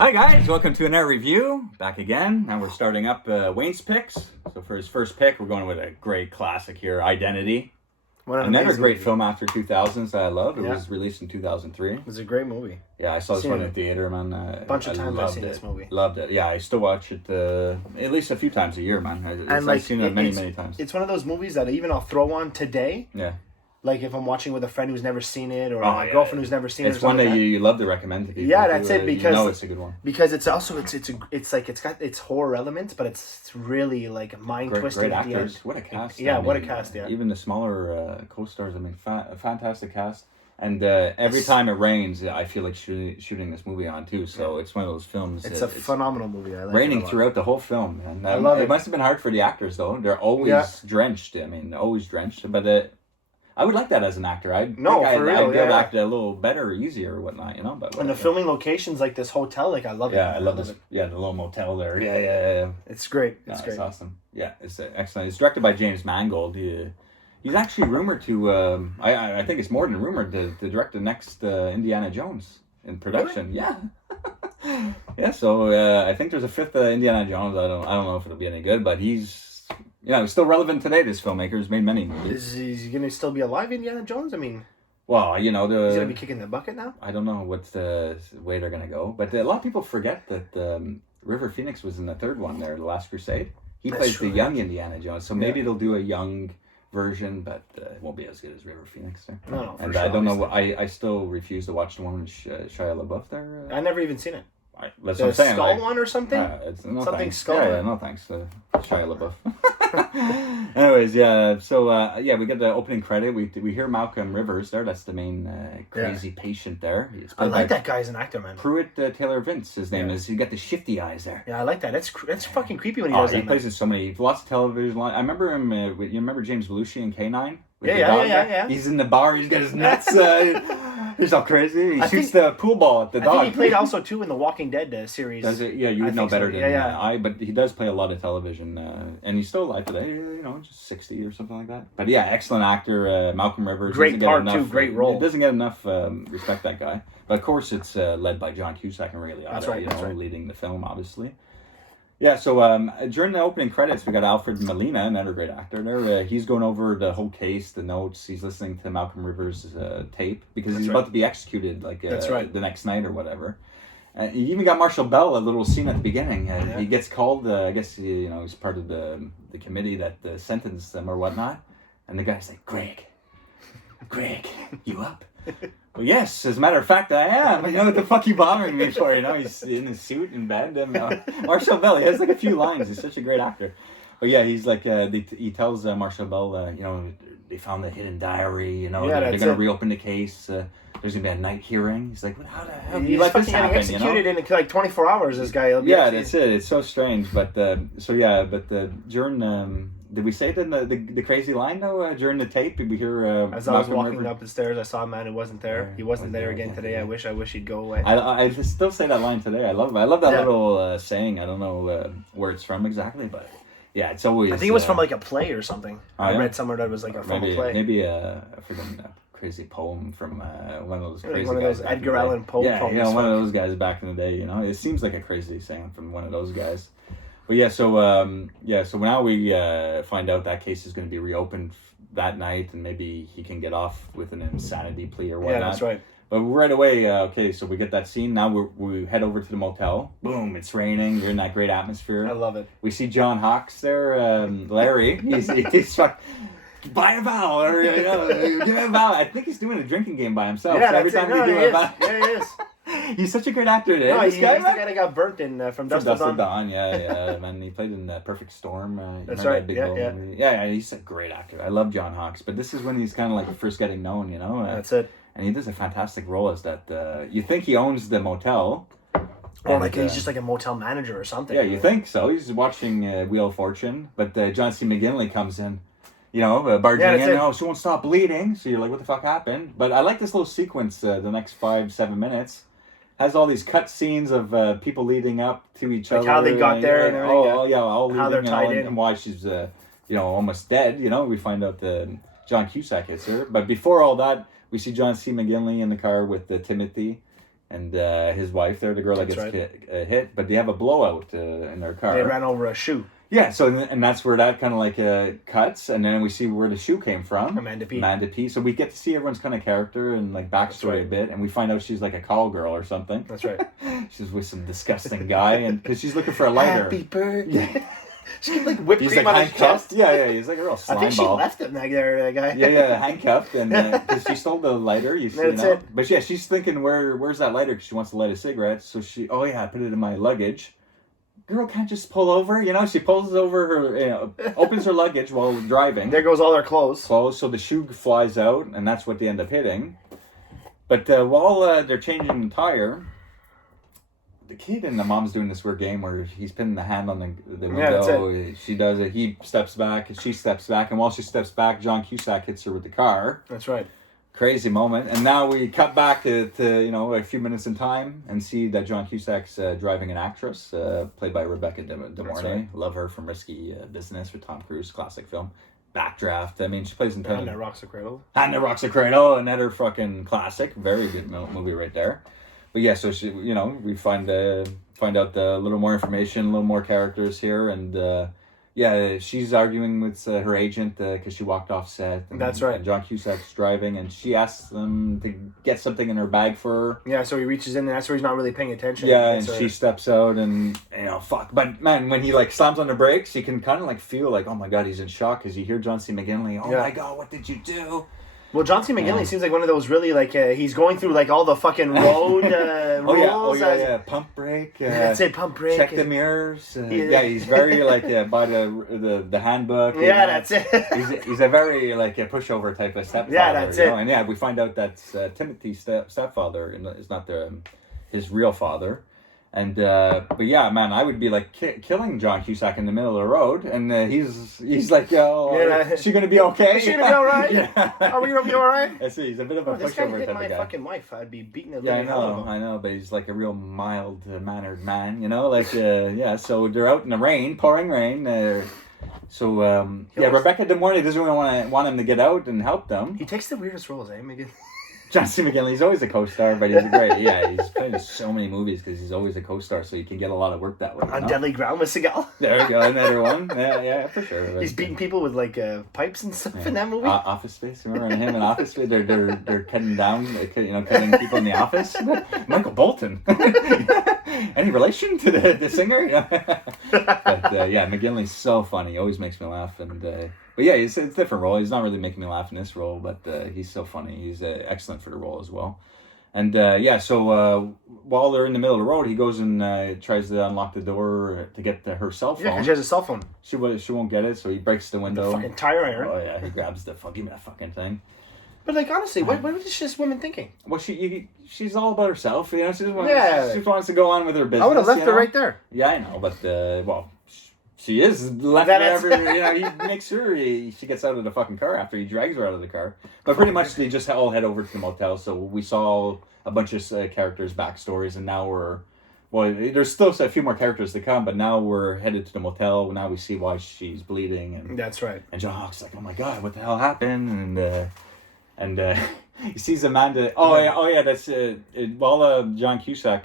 Hi guys, welcome to another review. Back again, and we're starting up Wayne's picks. So for his first pick, we're going with a great classic here, Identity. Another great film after 2000s that I love. It was released in 2003. It was a great movie. Yeah, I saw this one in the theater, man. A bunch of times I've seen this movie. Loved it. Yeah, I still watch it at least a few times a year, man. I've seen it many times. It's one of those movies that even I'll throw on today. Yeah. Like if I'm watching with a friend who's never seen it, or a girlfriend who's never seen it. It's one that you love to recommend to people. Yeah, that's it, because it's a good one. Because it's also it's got its horror elements, but it's really like mind twisting great at the actors. end. What a cast! Yeah, what a cast! Yeah, even the smaller co-stars. I mean, a fantastic cast. And every time it rains, I feel like shooting this movie on too. So it's one of those films. It's a phenomenal movie. I like raining throughout the whole film, and I love it. It must have been hard for the actors though. They're always drenched. I mean, always drenched. But I would like that as an actor. I'd be able to act a little better, or easier, or whatnot. You know, but and the filming locations, like this hotel, like I love it. Yeah, I love this. Yeah, the little motel there. Yeah. It's great. It's great. It's awesome. Yeah, it's excellent. It's directed by James Mangold. He's actually rumored to. I think it's more than rumored to direct the next Indiana Jones in production. Really? Yeah. Yeah. So I think there's a fifth Indiana Jones. I don't know if it'll be any good, but he's still relevant today. This filmmaker has made many movies. Is he gonna still be alive, Indiana Jones? I mean, well, he's gonna be kicking the bucket now. I don't know what the way they're gonna go, but a lot of people forget that River Phoenix was in the third one there, The Last Crusade. He plays the young Indiana Jones, so maybe they'll do a young version, but it won't be as good as River Phoenix there. No, and I don't know. I still refuse to watch the one with Shia LaBeouf there. I never even seen it. That's the what I'm saying. Skull one or something? No something thanks. Skull. Yeah, no thanks to Shia LaBeouf. Anyways, yeah. So we get the opening credit. We hear Malcolm Rivers there. That's the main crazy patient there. I like that guy as an actor, man. Pruitt Taylor Vince. His name is. He got the shifty eyes there. Yeah, I like that. That's fucking creepy when he does that. He plays in so many lots of television. I remember him. You remember James Belushi in K9? Yeah. He's in the bar. He's got his nuts. He's all crazy. He shoots the pool ball at the dog. I think he played also too in the Walking Dead series. Does it? Yeah, you would know better than I. But he does play a lot of television, and he's still alive today. Just 60 or something like that. But yeah, excellent actor, Malcolm Rivers. Great part too. Great role. He doesn't get enough respect, that guy. But of course, it's led by John Cusack and Ray Liotta. That's right. Leading the film, obviously. Yeah, so during the opening credits, we got Alfred Molina, another great actor there. He's going over the whole case, the notes. He's listening to Malcolm Rivers' tape because he's about to be executed the next night or whatever. You even got Marshall Bell, a little scene at the beginning. He gets called, I guess, he's part of the committee that sentenced them or whatnot. And the guy's like, Greg, you up? Well, yes, as a matter of fact, I am. What the fuck you bothering me for? He's in his suit in bed. Marshall Bell, he has like a few lines. He's such a great actor. But yeah, he's like, he tells Marshall Bell, they found the hidden diary. They're going to reopen the case. There's going to be a night hearing. He's like, what? How the hell? He's like, fucking getting executed in like 24 hours. This guy. That's it. It's so strange. But during did we say it in the crazy line though? During the tape, we hear as I was walking up the stairs, I saw a man who wasn't there. He wasn't there again today. I wish he'd go away. I still say that line today. I love that little saying. I don't know where it's from exactly, but yeah, it's always. I think it was from like a play or something. I read somewhere that it was like from a play. Maybe a crazy poem from one of those crazy one of those Edgar Allan Poe poems. Yeah, one of those guys back in the day. It seems like a crazy saying from one of those guys. But so now we find out that case is going to be reopened that night, and maybe he can get off with an insanity plea or whatnot. Yeah, that's right. But right away, so we get that scene. Now we head over to the motel. Boom, it's raining. You're in that great atmosphere. I love it. We see John Hawkes there, Larry. He's like, buy a vowel, or give me a vowel. I think he's doing a drinking game by himself. Yeah, so every time we do a vowel. Yeah, he is. He's such a great actor. No, he's the guy that got burnt in from Dusk Till Dawn. Yeah, man. He played in Perfect Storm. That's right. Yeah, he's a great actor. I love John Hawkes, but this is when he's kind of like first getting known. That's it. And he does a fantastic role as that. You think he owns the motel. Or like he's just like a motel manager or something. Yeah, you think so. He's watching Wheel of Fortune, but John C. McGinley comes in. Barging in. She won't stop bleeding. So you're like, what the fuck happened? But I like this little sequence. The next 5-7 minutes has all these cut scenes of people leading up to each other. How they got there and everything. All how they're tied in. And why she's almost dead. We find out John Cusack hits her. But before all that, we see John C. McGinley in the car with Timothy. and his wife. They're the girl that That's gets hit, but they have a blowout in their car. They ran over a shoe. Yeah, so and that's where that kind of like cuts, and then we see where the shoe came from. Amanda P. So we get to see everyone's kind of character and like backstory a bit, and we find out she's like a call girl or something. That's right. She's with some disgusting guy, and because she's looking for a lighter. Happy birthday. Yeah. She can like whip He's cream like on his chest. Yeah, he's like a real slime I think she ball. left him, that guy. Yeah, handcuffed, and because she stole the lighter, you see, That's it. But yeah, she's thinking, where's that lighter? Because she wants to light a cigarette. So I put it in my luggage. Girl can't just pull over, she pulls over her, opens her luggage while driving. There goes all her clothes. So the shoe flies out, and that's what they end up hitting. But while they're changing the tire, the kid and the mom's doing this weird game where he's pinning the hand on the window. Yeah, that's it. She does it. He steps back, and she steps back, and while she steps back, John Cusack hits her with the car. That's right. Crazy moment. And now we cut back to a few minutes in time and see that John Cusack's driving an actress played by Rebecca De Mornay. Right. Love her from Risky Business with Tom Cruise, classic film. Backdraft. I mean, she plays in And that rocks the cradle. And the Rocks of Cradle, another fucking classic. Very good movie right there. But yeah, so she, we find out a little more information, a little more characters here, and she's arguing with her agent because she walked off set. And, That's right. And John Cusack's driving, and she asks them to get something in her bag for her. Yeah, so he reaches in, and that's where he's not really paying attention. Yeah, and she steps out, and fuck. But man, when he like slams on the brakes, you can kind of like feel like, oh my god, he's in shock because you hear John C. McGinley. Oh my god, what did you do? Well, John C. McGinley seems like one of those really, like, he's going through, like, all the fucking road rules. Yeah. Pump brake. That's it, pump brake. Check the mirrors. He's very, like, by the handbook. Yeah, that's it. He's a very, like, a pushover type of stepfather. Yeah, that's it. And, yeah, we find out that Timothy's stepfather is not his real father. And but yeah, man, I would be like killing John Cusack in the middle of the road, and he's like, is she gonna be okay? Is she gonna be all right? Yeah. Are we gonna be all right? I see. He's a bit of a This guy pushover hit type my of guy. fucking wife. I'd be beating the Yeah, living hell out of him. I know, but he's like a real mild mannered man, So they're out in the rain, pouring rain. Rebecca De Mornay doesn't really want him to get out and help them. He takes the weirdest roles, eh, Megan? John C. McGinley, he's always a co-star, but he's great. Yeah, he's played in so many movies because he's always a co-star, so you can get a lot of work that way. On Deadly Ground with Seagal. There we go, another one. Yeah, for sure. He's beating people with like pipes and stuff in that movie. Office Space, remember him in Office Space? They're cutting down, cutting people in the office. Michael Bolton. Any relation to the singer? But McGinley's so funny. He always makes me laugh, and. But yeah, it's a different role. He's not really making me laugh in this role, but he's so funny. He's excellent for the role as well. And so while they're in the middle of the road, he goes and tries to unlock the door to get her cell phone. Yeah, because she has a cell phone. She won't get it, so he breaks the window. The fucking tire iron. Oh yeah, he grabs the give me that fucking thing. But like honestly, what is this woman thinking? Well, she's all about herself. She just she wants to go on with her business. I would have left her right there. Yeah, I know, but she is left wherever, he makes sure she gets out of the fucking car after he drags her out of the car. But pretty much they just all head over to the motel. So we saw a bunch of characters' backstories, and now there's still a few more characters to come, but now we're headed to the motel. Now we see why she's bleeding. And that's right. And John Hawk's like, oh my god, what the hell happened? And he sees Amanda. That's while John Cusack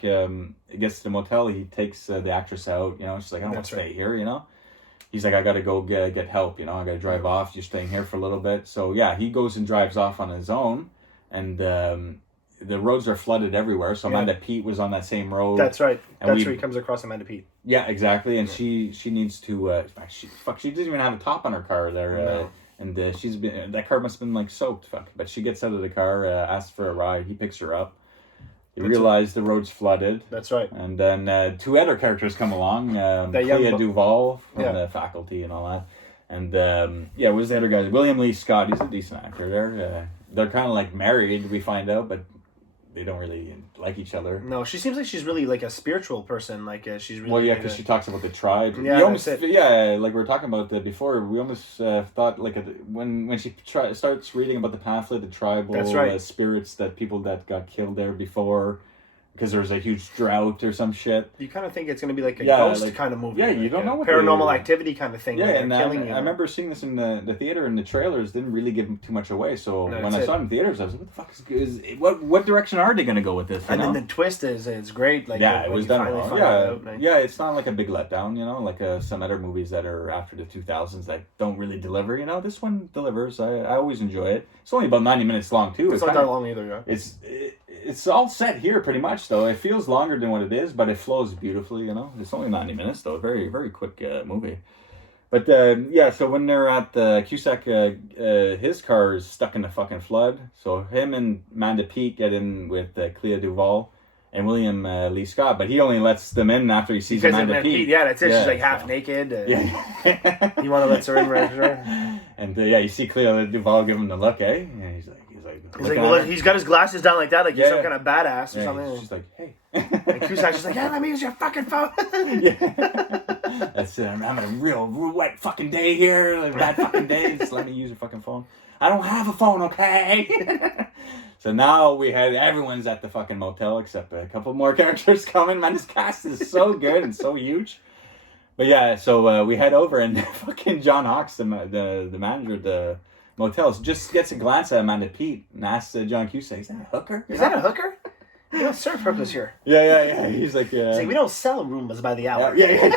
gets to the motel, he takes the actress out. She's like, I don't want to stay here. He's like, I gotta go get help. I gotta drive off. You're staying here for a little bit. So yeah, he goes and drives off on his own, and the roads are flooded everywhere. So Amanda Pete was on that same road. That's right. That's where he comes across Amanda Pete. Yeah, exactly. And she needs to. She doesn't even have a top on her car there. No. And that car must have been like soaked, but she gets out of the car, asks for a ride. He picks her up. You realize the road's flooded. That's right. And then two other characters come along. Clea Duvall from the faculty and all that. And what was the other guy? William Lee Scott. He's a decent actor. They're kind of like married, we find out, but they don't really like each other. No, she seems like she's really like a spiritual person. Like she's really. Well, yeah, because she talks about the tribe. Yeah, like we were talking about before. We almost thought like when she starts reading about the pamphlet, the tribal spirits that people that got killed there before, because there's a huge drought or some shit. You kind of think it's going to be like a ghost kind of movie. Yeah, you like don't know what Paranormal Activity kind of thing. Yeah, and I you. remember seeing this in the theater, and the trailers didn't really give too much away. So when I saw it in theaters, I was like, "What the fuck is what direction are they going to go with this?" And then the twist is it's great. Like it was done well. Yeah, it's not like a big letdown. Like some other movies that are after the 2000s that don't really deliver. This one delivers. I always enjoy it. It's only about 90 minutes long too. It's not that long either. Yeah. It's all set here pretty much though. It feels longer than what it is, but it flows beautifully. It's only 90 minutes though. Very very quick movie. But so when they're at Cusack, his car is stuck in the fucking flood. So him and Amanda Peet get in with Clea Duvall and William Lee Scott, but he only lets them in after he sees Amanda Peet. Yeah, that's it. She's like half naked. Yeah. You want to let her in, right? And you see Clea Duvall give him the look, eh? And he's like, well, he's got his glasses down like that, like he's some kind of badass or something. She's like, hey. And Cusack's just like, let me use your fucking phone. That's it. I'm having a real wet fucking day here, like bad fucking day. Just let me use your fucking phone. I don't have a phone, okay? So now everyone's at the fucking motel except a couple more characters coming. Man, this cast is so good and so huge. But so we head over and fucking John Hawkes, the manager of the motels, just gets a glance at Amanda Peet and asks John Cusack, "Is that a hooker? Is that a hooker? You don't serve hookers here." Yeah. He's like, we don't sell Roombas by the hour. Yeah.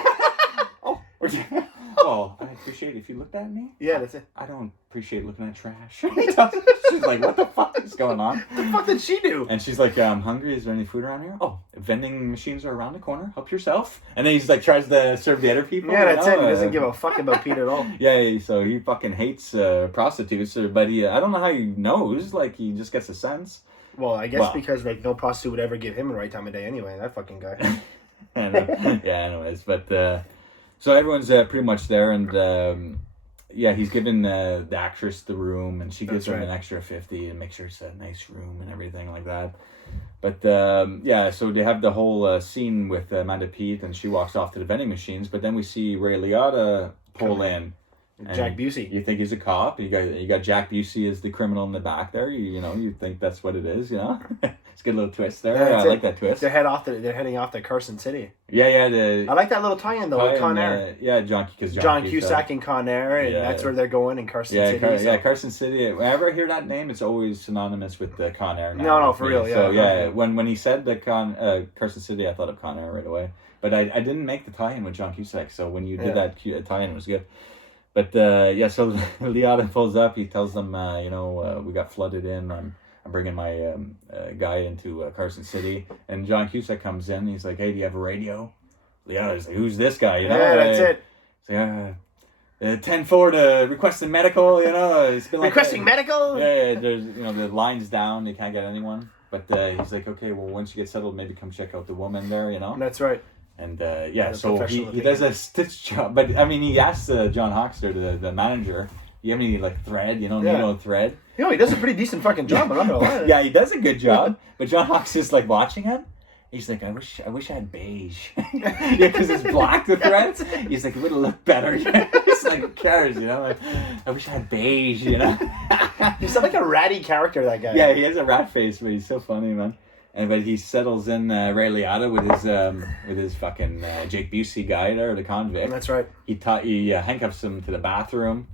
Oh, I appreciate it if you looked at me. Yeah, that's it. I don't appreciate looking at trash. She's like, what the fuck is going on? What the fuck did she do? And she's like, I'm hungry. Is there any food around here? Oh, vending machines are around the corner. Help yourself. And then he's like, tries to serve the other people. Yeah, that's it. He doesn't give a fuck about Pete at all. Yeah, so he fucking hates prostitutes. But I don't know how he knows. Like, he just gets a sense. Well, I guess because like no prostitute would ever give him the right time of day anyway. That fucking guy. Anyways, but... So everyone's pretty much there, and he's giving the actress the room, and she gives him an extra $50 and makes sure it's a nice room and everything like that. But so they have the whole scene with Amanda Peet, and she walks off to the vending machines. But then we see Ray Liotta pull in. Jack Busey. You think he's a cop? You got Jack Busey as the criminal in the back there. You think that's what it is. It's a good little twist there. I like that twist. They're heading off to Carson City. Yeah. I like that little tie-in though with Con Air. John Cusack and Con Air, and that's where they're going in Carson City. Carson City. Whenever I hear that name, it's always synonymous with the Con Air. No, for real. Yeah. So when he said the Carson City, I thought of Con Air right away. But I didn't make the tie-in with John Cusack. So when you did that tie-in, it was good. But so Liotta pulls up. He tells them, we got flooded in. I'm bringing my guy into Carson City, and John Cusack comes in. He's like, "Hey, do you have a radio?" Liotta's like, "Who's this guy?" Yeah, that's it. So, 10-4 to requesting medical. It's been like requesting medical. Yeah. There's the line's down. They can't get anyone. But he's like, "Okay, well, once you get settled, maybe come check out the woman there." That's right. And so he does a stitch job. But I mean, he asks John Hawkes, the manager, "You have any like thread? Need no thread?" He does a pretty decent fucking job. I'm not gonna lie. Yeah, he does a good job. But John Hawkes is like watching him. He's like, I wish I had beige. Because it's black, the threads. He's like, it would have looked better. He's like, who cares, Like, I wish I had beige, He's like a ratty character, that guy. Yeah, he has a rat face, but he's so funny, man. But he settles in Ray Liotta with his fucking Jake Busey guy there, the convict. That's right. He handcuffs him to the bathroom.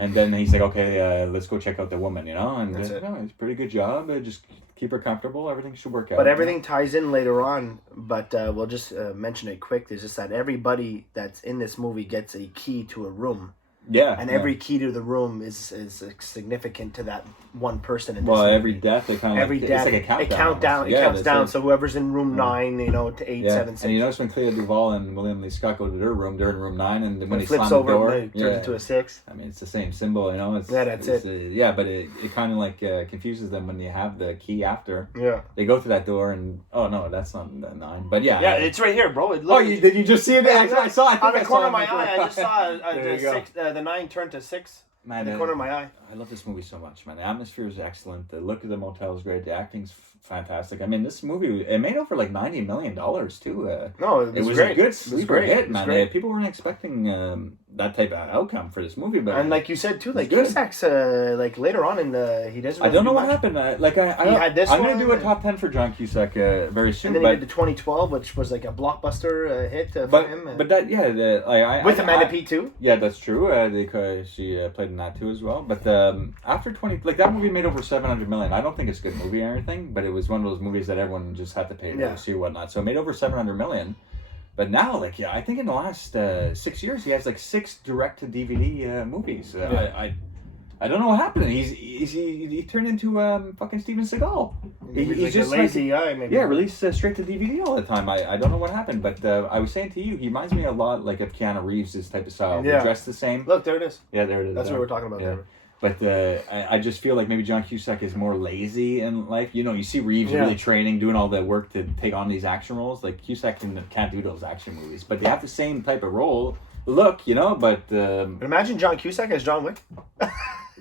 And then he's like, okay, let's go check out the woman, And that's it. It's a pretty good job. Just keep her comfortable. Everything should work out. But everything ties in later on. But we'll just mention it quick. There's just that everybody that's in this movie gets a key to a room. Yeah. And every key to the room is significant to that one person in this movie. Every death, it's like a countdown. It counts down. So whoever's in room 9, to 8, 7, 6. And you notice when Clea Duvall and William Lee Scott go to their room, they're in room 9, and when he flips slams over, the door, it turns into a 6. I mean, it's the same symbol, that's it. But it kind of like confuses them when you have the key after. Yeah. They go to that door, and no, that's not the 9. But yeah. Yeah, it's right here, bro. Did you just see it? I saw it. On the corner of my eye, I just saw the 9 turn to 6. Man, in the corner of my eye. I love this movie so much, man. The atmosphere is excellent. The look of the motel is great. The acting's fantastic. I mean, this movie, it made over like $90 million too. No, it was great. a good sleeper hit, man. Great. People weren't expecting that type of outcome for this movie, but and like you said too, like Cusack's like later on in the he doesn't. I don't know what much. happened. I'm gonna do a top 10 for John Cusack very soon. And then he did the 2012, which was like a blockbuster hit for him. But that with Amanda Peet too. Yeah, that's true. She played in that too as well. But after 20, like that movie made over 700 million. I don't think it's a good movie or anything, but it was one of those movies that everyone just had to pay to see and whatnot. So it made over 700 million. But now, like, I think in the last 6 years, he has like 6 direct-to-DVD movies. I don't know what happened. He turned into fucking Steven Seagal. He's like just a lazy guy. Maybe. Yeah, released straight to DVD all the time. I don't know what happened, but I was saying to you, he reminds me a lot like of Keanu Reeves, this type of style. Yeah. They're dressed the same. Look, there it is. Yeah, there it is. That's what we're talking about there. But I just feel like maybe John Cusack is more lazy in life. You know, you see Reeves really training, doing all the work to take on these action roles. Like, Cusack can't do those action movies. But they have the same type of look, you know, but imagine John Cusack as John Wick.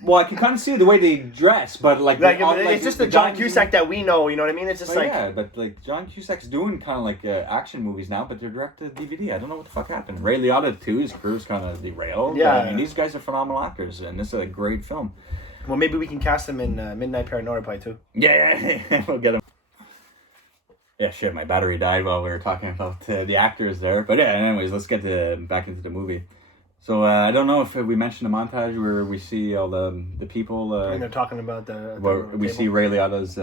Well, I can kind of see the way they dress, but it's just the John Cusack that we know. You know what I mean? It's just but like John Cusack's doing kind of like action movies now, but they're direct to DVD. I don't know what the fuck happened. Ray Liotta too. His career's kind of derailed. Yeah, I mean, these guys are phenomenal actors, and this is a great film. Well, maybe we can cast him in Midnight Paranormal too. Yeah, we'll get him. Yeah, shit, my battery died while we were talking about the actors there. But yeah, anyways, let's get back into the movie. So I don't know if we mentioned the montage where we see all the people. And they're talking about where we see Ray Liotta's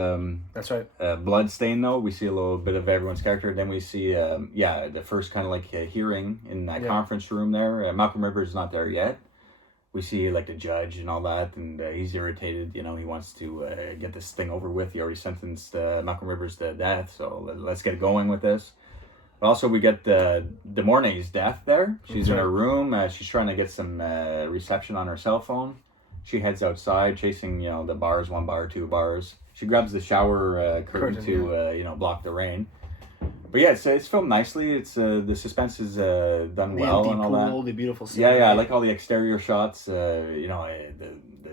that's right. Blood stain though. We see a little bit of everyone's character. Then we see the first kind of like hearing in that conference room there. Malcolm Rivers is not there yet. We see like the judge and all that, and he's irritated. You know, he wants to get this thing over with. He already sentenced Malcolm Rivers to death, so let's get going with this. But also, we get De Mornay's death there. She's in her room. She's trying to get some reception on her cell phone. She heads outside, chasing the bars, 1 bar, 2 bars. She grabs the shower curtain to block the rain. But yeah, it's filmed nicely. It's the suspense is done well and all pool, that. The beautiful scene. Yeah, I like all the exterior shots.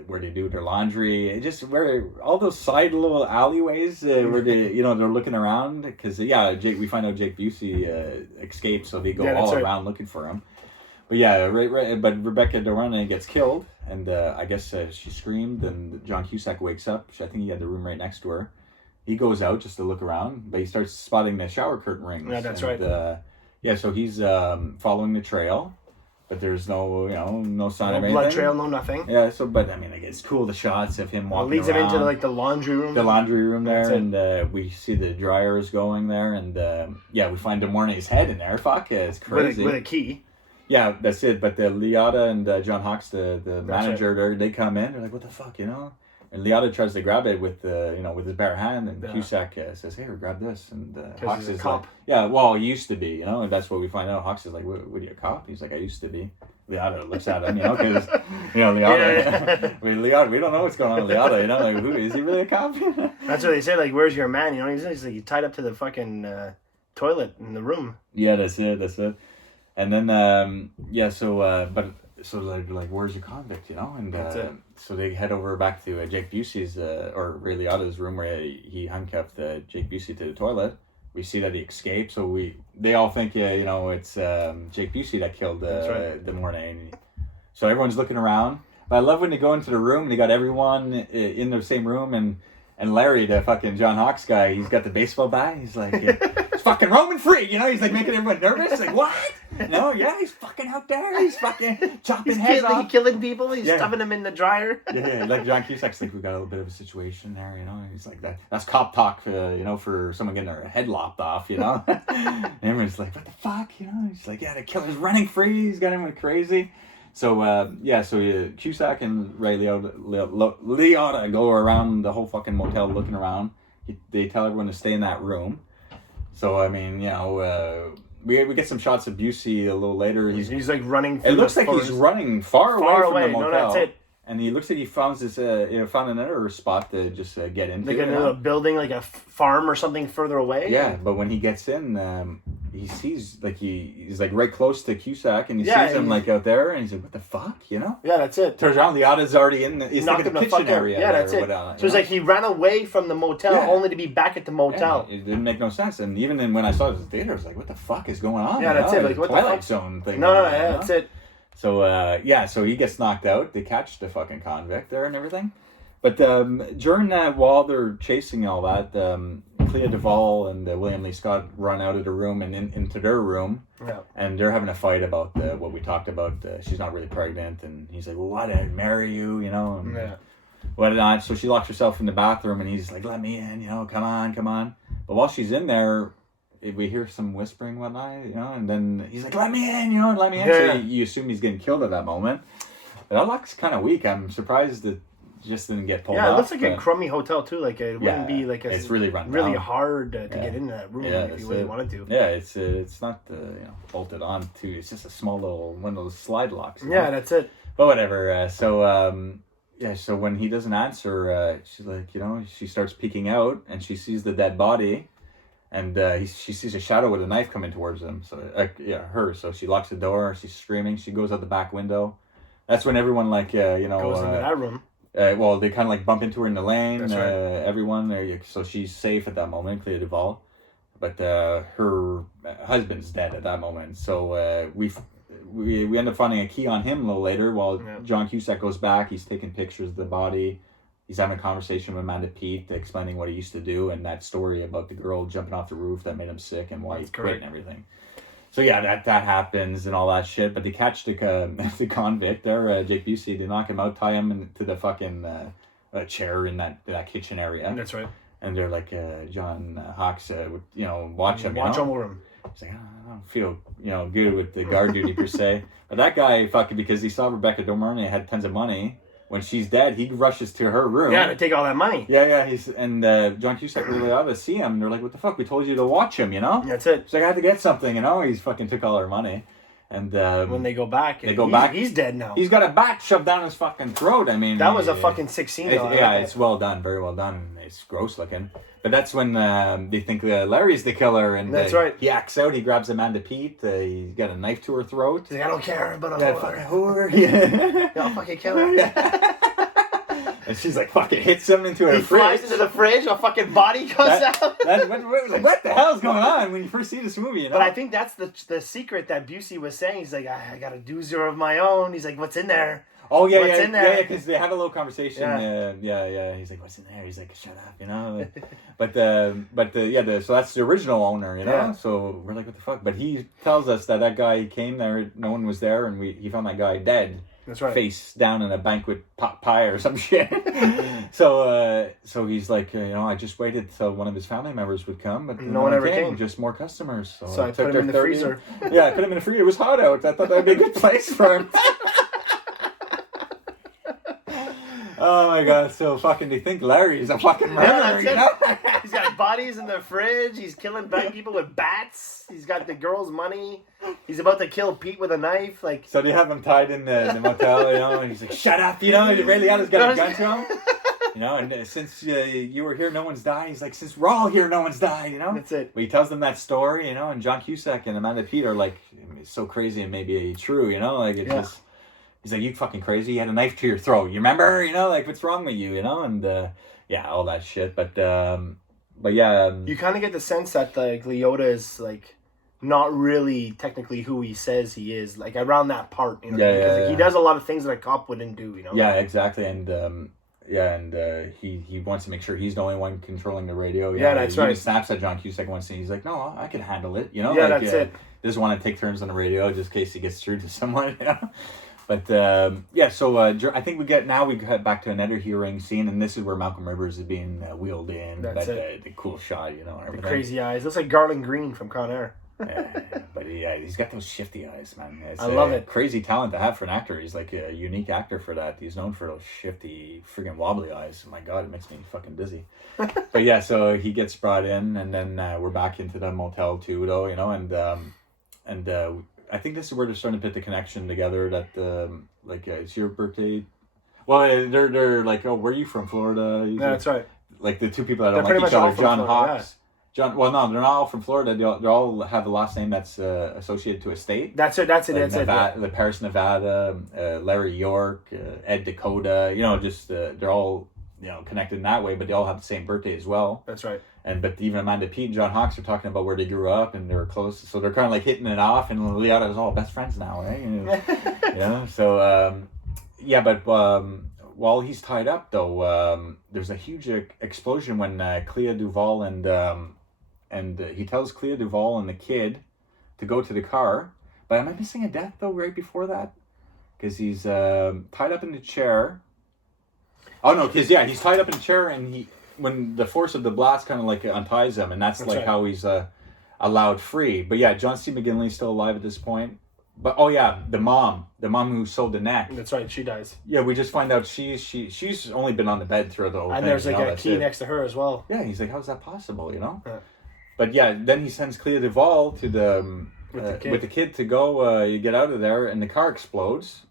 Where they do their laundry. It just where all those side little alleyways where they they're looking around because we find out Jake Busey escapes, so they go all around looking for him. But yeah, but Rebecca De Mornay gets killed, and I guess she screamed, and John Cusack wakes up. I think he had the room right next to her. He goes out just to look around, but he starts spotting the shower curtain rings. Yeah, that's right. So he's following the trail, but there's no sign of anything. No blood trail, no nothing. Yeah, but I mean, like, it's cool, the shots of him walking around. Leads him into like the laundry room. The laundry room there, and we see the dryers going there, and we find De Mornay's head in there. Fuck, it's crazy. With a key. Yeah, that's it. But the Liotta and John Hawkes, the manager there, they come in. They're like, "What the fuck," And Liotta tries to grab it with with his bare hand, and Cusack says, "Hey, grab this." And Hawks is cop. Like, "Yeah, well, he used to be, and that's what we find out." Hawks is like, "What are you, a cop?" He's like, "I used to be." Liotta looks at him, because Liotta. Liotta, we don't know what's going on with Liotta. Like, who is he really a cop? That's what they say. Like, where's your man? He's like tied up to the fucking toilet in the room. Yeah, that's it. And then So they're like, "Where's your convict?" And so they head over back to Jake Busey's or Ray Liotta's room where he handcuffed Jake Busey to the toilet. We see that he escaped, so they all think it's Jake Busey that killed De Mornay. So everyone's looking around. But I love when they go into the room and they got everyone in the same room, and Larry, the fucking John Hawkes guy, he's got the baseball bat. He's like, "It's fucking Roman free," He's like making everyone nervous. Like, what? No, he's fucking out there. He's fucking chopping heads off. He's killing people. He's stuffing them in the dryer. Like John Cusack's like, "We got a little bit of a situation there, He's like, that's cop talk, for someone getting their head lopped off, And everyone's like, "What the fuck?" He's like, "Yeah, the killer's running free. He's got him crazy." So Cusack and Ray Liotta go around the whole fucking motel looking around. They tell everyone to stay in that room. So I mean, we get some shots of Busey a little later. He's like running. It looks like he's running far away from the motel. No, that's it. And he looks like he found found another spot to just get into. Like a building, like a farm or something further away. Yeah, but when he gets in, he sees like he's like right close to Cusack, and he sees him like out there, and he's like, "What the fuck?" You know? Yeah, that's it. Turns around, Liotta's already in. He's like in the kitchen area. Yeah, that's it. So it's like he ran away from the motel only to be back at the motel. Yeah, it didn't make no sense, and even when I saw it in the theater, I was like, "What the fuck is going on?" Yeah, that's it. Like what the Twilight Zone thing. No, that's it. So so he gets knocked out. They catch the fucking convict there and everything. But during that, while they're chasing all that, Clea Duvall and William Lee Scott run out of the room and into their room, and they're having a fight about what we talked about. She's not really pregnant, and he's like, "Well, why did I marry you?" You know, and whatnot. So she locks herself in the bathroom, and he's like, "Let me in, you know, come on." But while she's in there, we hear some whispering, whatnot, you know, and then he's like, "Let me in, you know, let me in." So you assume he's getting killed at that moment. But that lock's kind of weak. I'm surprised that just didn't get pulled off. Yeah, it looks like a crummy hotel too. Like it wouldn't be like it's really hard to get into that room if you really wanted to. Yeah, it's not bolted on too. It's just a small little one of those slide locks. Yeah, that's it. But whatever. So when he doesn't answer, she's like, you know, she starts peeking out and she sees the dead body, and she sees a shadow with a knife coming towards him. So her. So she locks the door. She's screaming. She goes out the back window. That's when everyone goes into that room. Well, they kind of like bump into her in the lane. That's right. Everyone, so she's safe at that moment, Clea Duvall, but her husband's dead at that moment. So we end up finding a key on him a little later. While John Cusack goes back, he's taking pictures of the body. He's having a conversation with Amanda Peet, explaining what he used to do and that story about the girl jumping off the roof that made him sick and why he quit and everything. So that happens and all that shit, but they catch the convict there, Jake Busey. They knock him out, tie him into the fucking chair in that kitchen area. That's right. And they're like, John Hawkes, watch him. Watch over him. He's like, I don't feel good with the guard duty per se. But that guy fucking, because he saw Rebecca De Mornay had tons of money. When she's dead, he rushes to her room. Yeah, to take all that money. Yeah. John Cusack really ought to see him. And they're like, "What the fuck? We told you to watch him, you know." That's it. So I had to get something, you know. He's fucking took all our money, and when they go back, he's dead now. He's got a bat shoved down his fucking throat. I mean, that was a fucking sick scene. It's well done, very well done. It's gross looking, but that's when they think Larry's the killer, and that's right. He acts out. He grabs Amanda Peet. He's got a knife to her throat. He's like, "I don't care about a fucking whore." Yeah, I'll fucking kill her. And she's like, fucking hits him into her fridge. He flies into the fridge, a fucking body comes out. What the hell's going on when you first see this movie, you know? But I think that's the secret that Busey was saying. He's like, I got a doozer of my own. He's like, what's in there? Oh, yeah, what's in there? Yeah, because they have a little conversation. Yeah. He's like, what's in there? He's like, shut up, you know? So that's the original owner, you know? Yeah. So we're like, what the fuck? But he tells us that guy came there, no one was there, and he found that guy dead. That's right. Face down in a banquet pot pie or some shit. So he's like, I just waited till one of his family members would come, but no one ever came. Just more customers. So I put him in the freezer. Yeah, I put him in the freezer. It was hot out. I thought that'd be a good place for him. Oh my god! So fucking, they think Larry's a fucking murderer. You know? He's got bodies in the fridge. He's killing people with bats. He's got the girl's money. He's about to kill Pete with a knife. Like, so they have him tied in the motel, you know, and he's like, "Shut up," you know. And Ray Liotta's got a gun to him, you know. And since you were here, no one's died. He's like, "Since we're all here, no one's died," you know. That's it. But he tells them that story, you know, and John Cusack and Amanda Peet are like, it's so crazy and maybe true, you know, like it's just. He's like, "You fucking crazy! You had a knife to your throat. You remember? You know, like what's wrong with you? You know?" And all that shit. But yeah. You kind of get the sense that like Liotta is like not really technically who he says he is. Like around that part, you know, because he does a lot of things that a cop wouldn't do. You know. Yeah, exactly, and he wants to make sure he's the only one controlling the radio. Yeah, that's right. He snaps at John Cusack once, and he's like, "No, I can handle it." You know. Yeah, like, that's it. Doesn't want to take turns on the radio just in case he gets through to someone. You know. But so I think we get back to another hearing scene, and this is where Malcolm Rivers is being wheeled in. That's it. The cool shot, you know. The crazy eyes. Looks like Garland Green from Con Air. But he's got those shifty eyes, man. I love it. Crazy talent to have for an actor. He's like a unique actor for that. He's known for those shifty, friggin' wobbly eyes. My God, it makes me fucking dizzy. But yeah, so he gets brought in, and then we're back into the motel too, though, you know, and I think this is where they're starting to put the connection together that, it's your birthday. Well, they're like, "Oh, where are you from, Florida?" Yeah, that's right. Like the two people that don't like each other, John Hawkes John. Well, no, they're not all from Florida. They all have a last name that's associated to a state. That's it. That's it. Like That's Nevada, it. the Paris, Nevada, Larry York, Ed Dakota. You know, just they're all connected in that way, but they all have the same birthday as well. That's right. But even Amanda Peet and John Hawkes are talking about where they grew up and they're close, so they're kind of like hitting it off. And Liotta is all best friends now, right? So but while he's tied up, though, there's a huge explosion when Clea Duvall and he tells Clea Duvall and the kid to go to the car. But am I missing a death though right before that? Because he's tied up in the chair. Oh no, because he's tied up in a chair and when the force of the blast kind of like unties him, and that's like right. How he's allowed free. But yeah, John C. McGinley's still alive at this point. But the mom who sewed the neck. That's right, she dies. Yeah, we just find out she's only been on the bed throughout the whole thing. And there's like a key next to her as well. Yeah, he's like, how's that possible? Yeah. But yeah, then he sends Clea Duvall to with the kid to go. You get out of there, and the car explodes.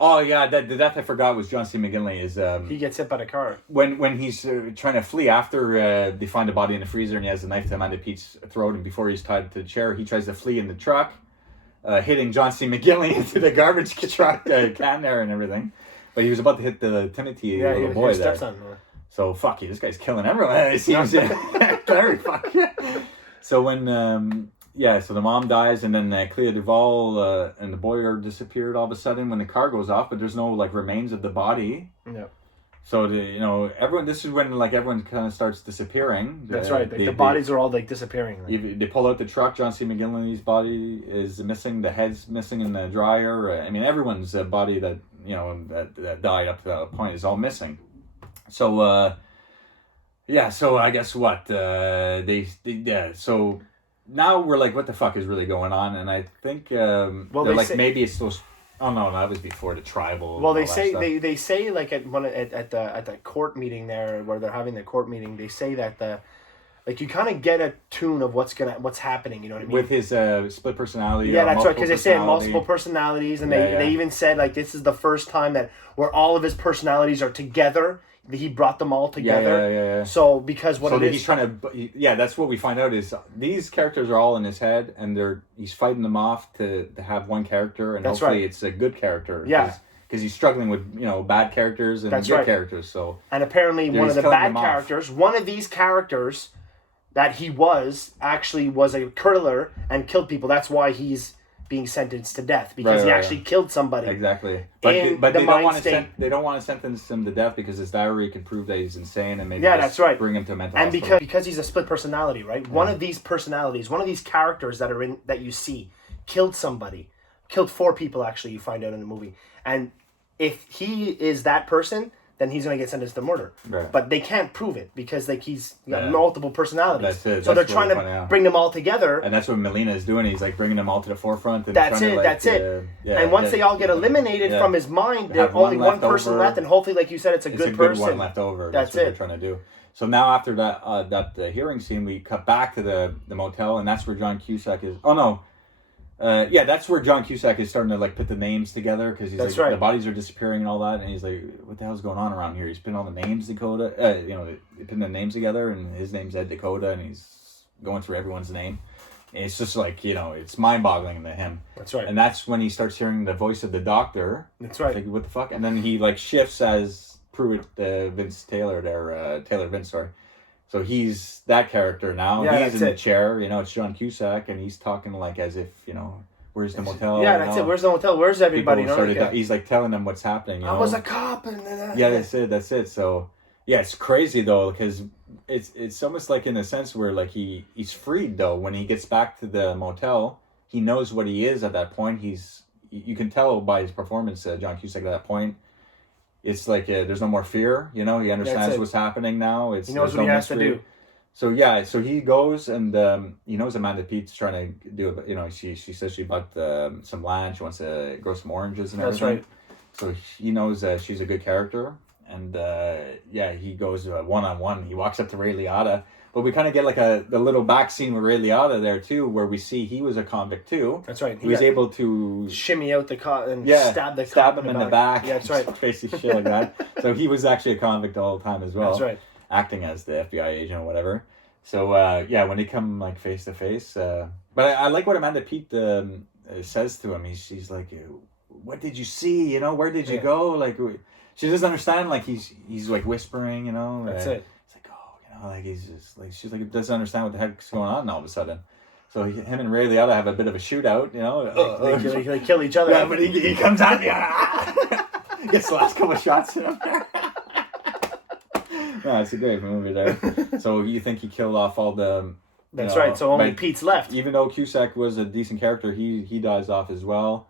The death I forgot was John C. McGinley is he gets hit by the car when he's trying to flee after they find a body in the freezer and he has a knife to Amanda Peet's throat, and before he's tied to the chair he tries to flee in the truck, hitting John C. McGinley into the garbage truck can there and everything, but he was about to hit the Timothy little boy there. So fuck you, this guy's killing everyone. It seems very fuck. So when so the mom dies, and then Clea Duvall and the boy are disappeared all of a sudden when the car goes off, but there's no like remains of the body. Yeah. So everyone. This is when like everyone kind of starts disappearing. That's right. The bodies are all like disappearing. They pull out the truck. John C. McGinley's body is missing. The head's missing in the dryer. Everyone's body that that died up to that point is all missing. So so I guess what so. Now we're like, what the fuck is really going on? And I think maybe it's those. Oh no, that was before the tribal. Well, they say like at the court meeting there where they're having the court meeting, they say that you kind of get a tune of what's happening. You know what I mean? With his split personality. Yeah, that's right. Because they say multiple personalities, and they even said like this is the first time that where all of his personalities are together. He brought them all together. Yeah. So because he's trying to, that's what we find out is these characters are all in his head, and he's fighting them off to have one character, and hopefully it's a good character. Yeah. Because he's struggling with bad characters and good characters. So and apparently one of the bad characters, one of these characters that he was a killer and killed people. That's why he's being sentenced to death because he actually killed somebody. Exactly. But they don't want to sentence him to death because his diary can prove that he's insane and maybe bring him to a mental hospital. And because he's a split personality, right? Yeah. One of these personalities, one of these characters that you see killed somebody. Killed 4 people actually, you find out in the movie. And if he is that person, then he's going to get sentenced to murder. Right. But they can't prove it because he's got multiple personalities. That's it. So they're trying to bring them all together. And that's what Melina is doing. He's like bringing them all to the forefront. And that's it. And once they all get eliminated from his mind, there's only one person left. And hopefully, like you said, it's a good person. One left over. That's what it. They're trying to do. So now after that hearing scene, we cut back to the motel, and that's where John Cusack is. Oh no. That's where John Cusack is starting to like put the names together because he's the bodies are disappearing and all that, and he's like, "What the hell's going on around here?" He's putting all the names putting the names together, and his name's Ed Dakota, and he's going through everyone's name. And it's just like it's mind-boggling to him. That's right. And that's when he starts hearing the voice of the doctor. That's right. Like, what the fuck? And then he like shifts as Pruitt Vince Taylor there, Taylor Vince, sorry. So he's that character now. Yeah, he's in the chair. It's John Cusack, and he's talking like as if where's the motel? Yeah, that's it. Where's the motel? Where's everybody? He's like telling them what's happening. I was a cop, and that's it. So it's crazy though because it's almost like in a sense where like he's freed though when he gets back to the motel. He knows what he is at that point. You can tell by his performance, John Cusack at that point. It's like there's no more fear, He understands what's happening now. He knows what he has to do. So so he goes and he knows Amanda Peet's trying to do it. She says she bought some land. She wants to grow some oranges and everything. That's right. So he knows she's a good character, and he goes one-on-one. He walks up to Ray Liotta. But we kind of get like the little back scene with Ray Liotta there too, where we see he was a convict too. That's right. He was able to shimmy out the cop and stab him in the back. Yeah, that's right. Crazy shit like that. So he was actually a convict all the time as well. That's right. Acting as the FBI agent or whatever. So yeah, when they come like face to face, but I like what Amanda Peet says to him. She's like, "What did you see? You know, where did you go?" Like she doesn't understand. Like he's like whispering. You know, That's it. It's like, oh, you know, like he's just like she's like doesn't understand what the heck's going on all of a sudden. So him and Ray Liotta have a bit of a shootout. You know, they kill each other. Yeah, but he comes out. Gets the last couple of shots in him. No, it's a great movie there. So you think he killed off all the... That's right. So only Pete's left. Even though Cusack was a decent character, he dies off as well.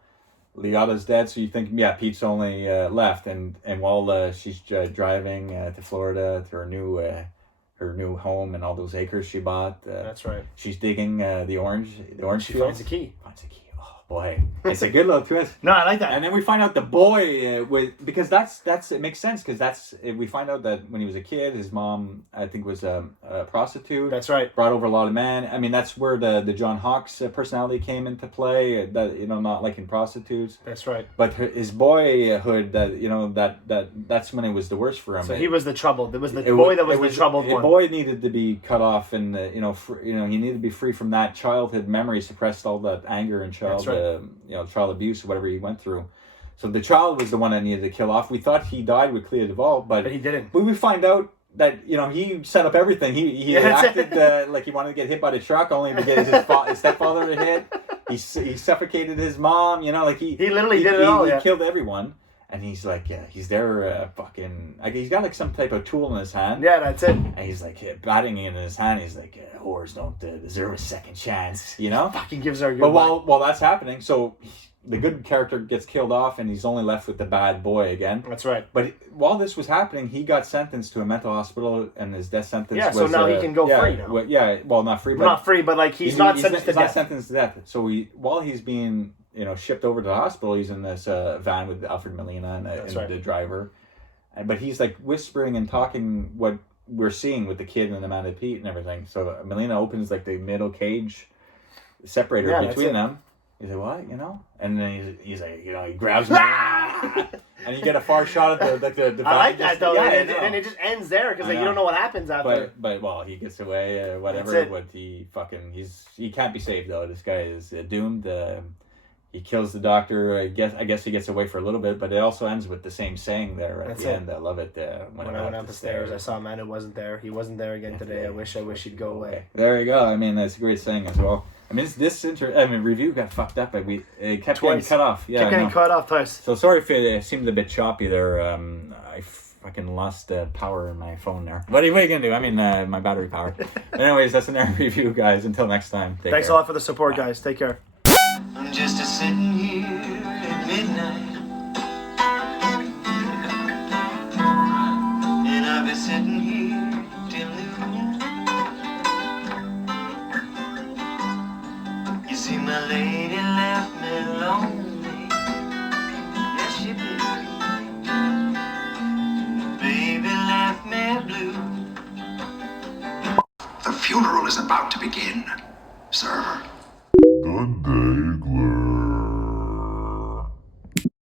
Liotta's dead, so you think, yeah, Pete's only left. And while she's driving to Florida to her new home and all those acres she bought. That's right. She's digging the orange She fields. finds a key. Boy, it's a good little twist. No, I like that. And then we find out the boy because that's it makes sense because we find out that when he was a kid, his mom I think was a prostitute. That's right. Brought over a lot of men. I mean, that's where the John Hawkes personality came into play. That not liking prostitutes. That's right. But his boyhood, that's when it was the worst for him. So he was the troubled. It was the boy that was the troubled one. The boy needed to be cut off, and he needed to be free from that childhood memory, suppressed all that anger and child abuse or whatever he went through. So the child was the one that needed to kill off. We thought he died with Clea Duvall, but he didn't. But we find out that he set up everything. He acted like he wanted to get hit by the truck, only to get his stepfather to hit. He suffocated his mom. He literally did it all. He killed everyone. And he's like, he's there, he's got like some type of tool in his hand. Yeah, that's it. And he's like batting it in his hand. He's like, whores don't deserve a second chance, Fucking gives her a good But while that's happening, so the good character gets killed off, and he's only left with the bad boy again. That's right. But while this was happening, he got sentenced to a mental hospital, and his death sentence. Yeah, so now he can go free now. Not free, but not free, but like he's not sentenced to death. Not sentenced to death. So while he's being shipped over to the hospital, he's in this van with Alfred Molina and the driver, but he's like whispering and talking what we're seeing with the kid and Amanda Peet and everything. So Molina opens like the middle cage separator between them. He's like, what, And then he's like, he grabs me. And you get a far shot of the I like that though, and it just ends there because you don't know what happens after. But he gets away. Whatever. What he can't be saved though. This guy is doomed. He kills the doctor. I guess he gets away for a little bit, but it also ends with the same saying there at the end. I love it. When I went up the stairs, I saw a man who wasn't there. He wasn't there again today. I wish he'd go away. There you go. I mean, that's a great saying as well. I mean, review got fucked up, but it kept getting cut off. Yeah, kept getting cut off twice. So sorry if it seemed a bit choppy there. I fucking lost power in my phone there. What are you gonna do? I mean, my battery power. Anyways, that's another review, guys. Until next time. Thanks a lot for the support, guys. Take care. I'm just sitting here at midnight, and I'll be sitting here till noon. You see, my lady left me lonely. Yes, she did. Baby left me blue. The funeral is about to begin, sir. The Daigler.